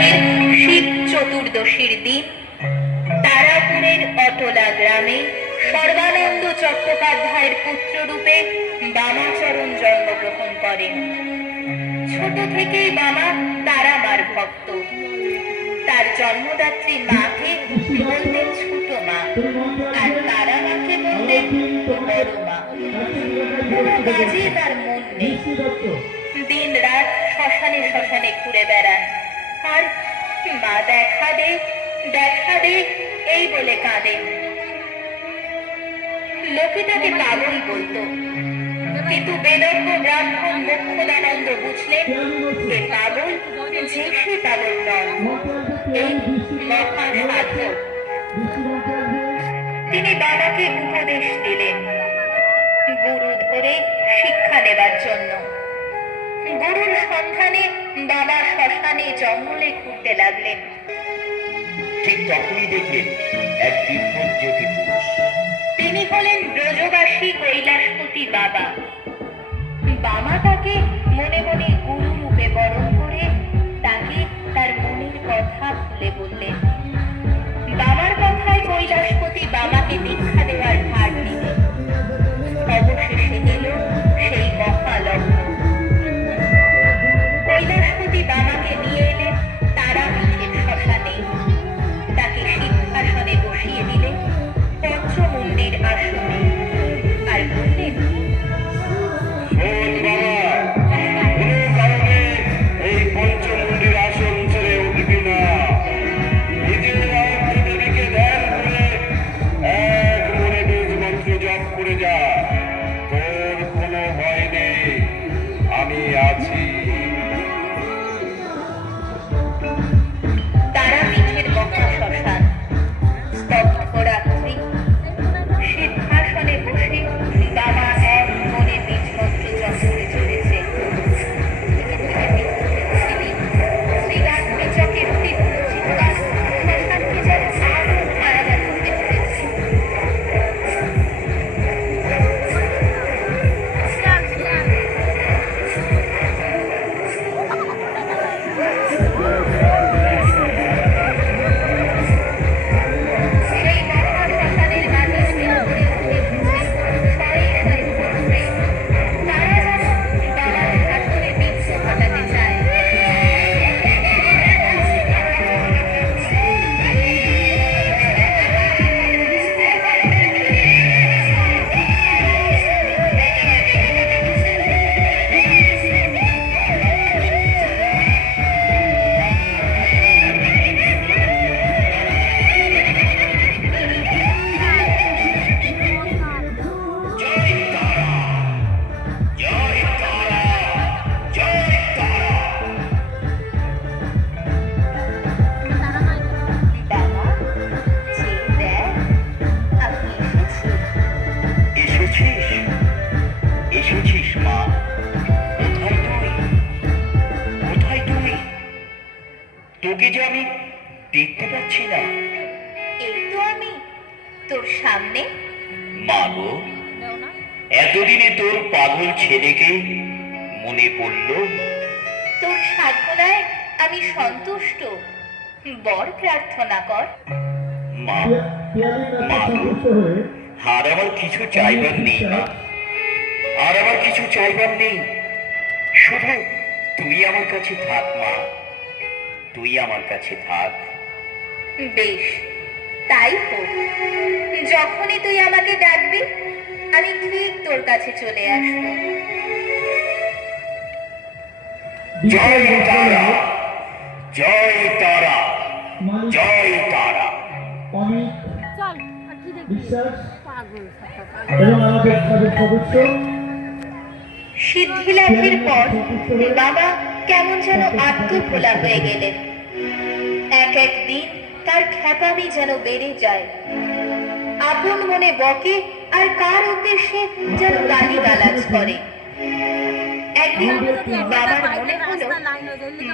মাসের শিব চতুর্দশীর দিন তারাপুরের অটলা গ্রামে সর্বানন্দ চট্টোপাধ্যায়ের পুত্ররূপে বামাচরণ জন্মগ্রহণ করেন। ছোট থেকেই বামা তারামার ভক্ত। তার জন্মদাত্রী মাকে বলতেন ছোট মা, আর তারা মাকে বলতেন বড় মা। কোনো কাজে তার মন নেই, দিন রাত শ্মশানে শ্মশানে ঘুরে বেড়ান, আর মা দেখা দে এই বলে কাঁদেন। লোকে তাকে পাগল বলতো, কিন্তু বেদজ্ঞ ব্রাহ্মণ মোক্ষদানন্দ বুঝলেন এ পাগল যে সে পাগল নয়, এই মহা সাধক। তিনি বাবাকে উপদেশ দিলেন গুরু ধরে শিক্ষা নেবার জন্য। গুরুর সন্ধানে বাবা শ্মশানে জঙ্গলে ঘুরতে লাগলেন। ঠিক তখনই দেখলেন এক দিব্যজ্যোতি পুরুষ। তিনি হলেন ব্রজবাসী কৈলাসপতি বাবা। বাবা তাকে মনে মনে গুরু রূপে বরণ করে তাকে তার মনের কথা খুলে বললেন। বাবার কথায় কৈলাসপতি বাবাকে দীক্ষা দেওয়ার ভার নিলেন। অবশেষে এল সেই মহালগ্ন। কৈলাসপতি বাবাকে নিয়ে এলেন তারাপীঠের শ্মশানে। তাকে সিংহাসনে বসিয়ে দিলেন পঞ্চমুণ্ডির আসনে, আর বললেন, এই পঞ্চমুণ্ডির আসন ছেড়ে উঠবি না। নিজের দেবীকে ধ্যান করে এক মনে বীজ মন্ত্র জপ করে যা। তোর কোনো ভয় নেই, আমি আছি। তারাপীঠের মহাশ্মশান, স্তব্ধ রাত্রি। সিংহাসনে বসে বাবা এক মনে বীজ মন্ত্র জপ করে চলেছে। শ্রীরাত্রিচকের তীব্র চিৎকার শ্মশানকে যেন আগুন কারাগার করতে চলেছে। সেই মহাশ্মশানের মাঝে ভরে উঠে শয়ে শয়ে ঘুরছে। তারা যেন বাবার হাতুড়ে বিদ্ধ ঘটাতে চায়। বাবা, চেয়ে দেখ, আমি এসেছি। এসেছিস? এসেছিস মা? কোথায় তুই? কোথায় তুই? তোকে যে আমি দেখতে পাচ্ছি না। এই তো আমি তোর সামনে। মা গো, এতদিনে তোর পাগল ছেলেকে মনে পড়ল? তোর সাধনায় আমি সন্তুষ্ট। বর প্রার্থনা কর। মা, মা গো, আর আমার কিছু চাইবার নেই মা, আর আমার কিছু চাইবার নেই। শুধু তুই আমার কাছে থাক মা, তুই আমার কাছে থাক। বেশ, তাই হোক। যখনই তুই আমাকে ডাকবি আমি ঠিক তোর কাছে চলে আসবো। জয় তারা, জয় তারা, জয় তারা। অমিত বিশ্বাস এবং আমাদের সদস্য সিদ্ধি লাভের পর বাবা কেমন যেন আত্মভোলা হয়ে গেলেন। এক এক দিন তার খ্যাপামি যেন বেড়ে যায়। আপন মনে বকে আর কার উদ্দেশ্যে যেন গালিগালাজ করে। একদিন বাবার মনে হলো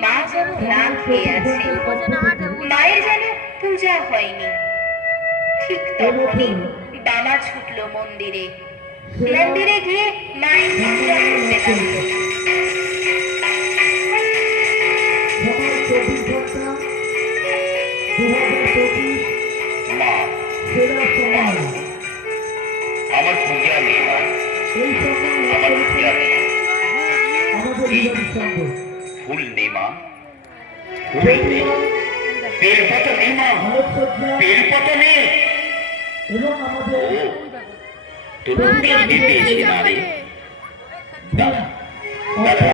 মা যেন না খেয়ে আছে, মায়ের যেন পূজা হয়নি। ঠিক তখনই বাবা ছুটলো মন্দিরে। মন্দিরে গিয়ে মায়ের পূজা করতে লাগলো। রূপকথা 2025 মা, সেরা সম্মান। আমার পূজা নেই মা, এই সম্মান লাভ আমার করেছে পূজা নেই। আমাদের হৃদয় সঙ্গ ফুল নেই মা, ফুল নেই। বেলপাতা নেই মা, আলোকসজ্জা বেলপাতা নেই। এবং আমাদের ও, তোর দিদি পেয়েছি না রে। দাঁড়া, দাঁড়া।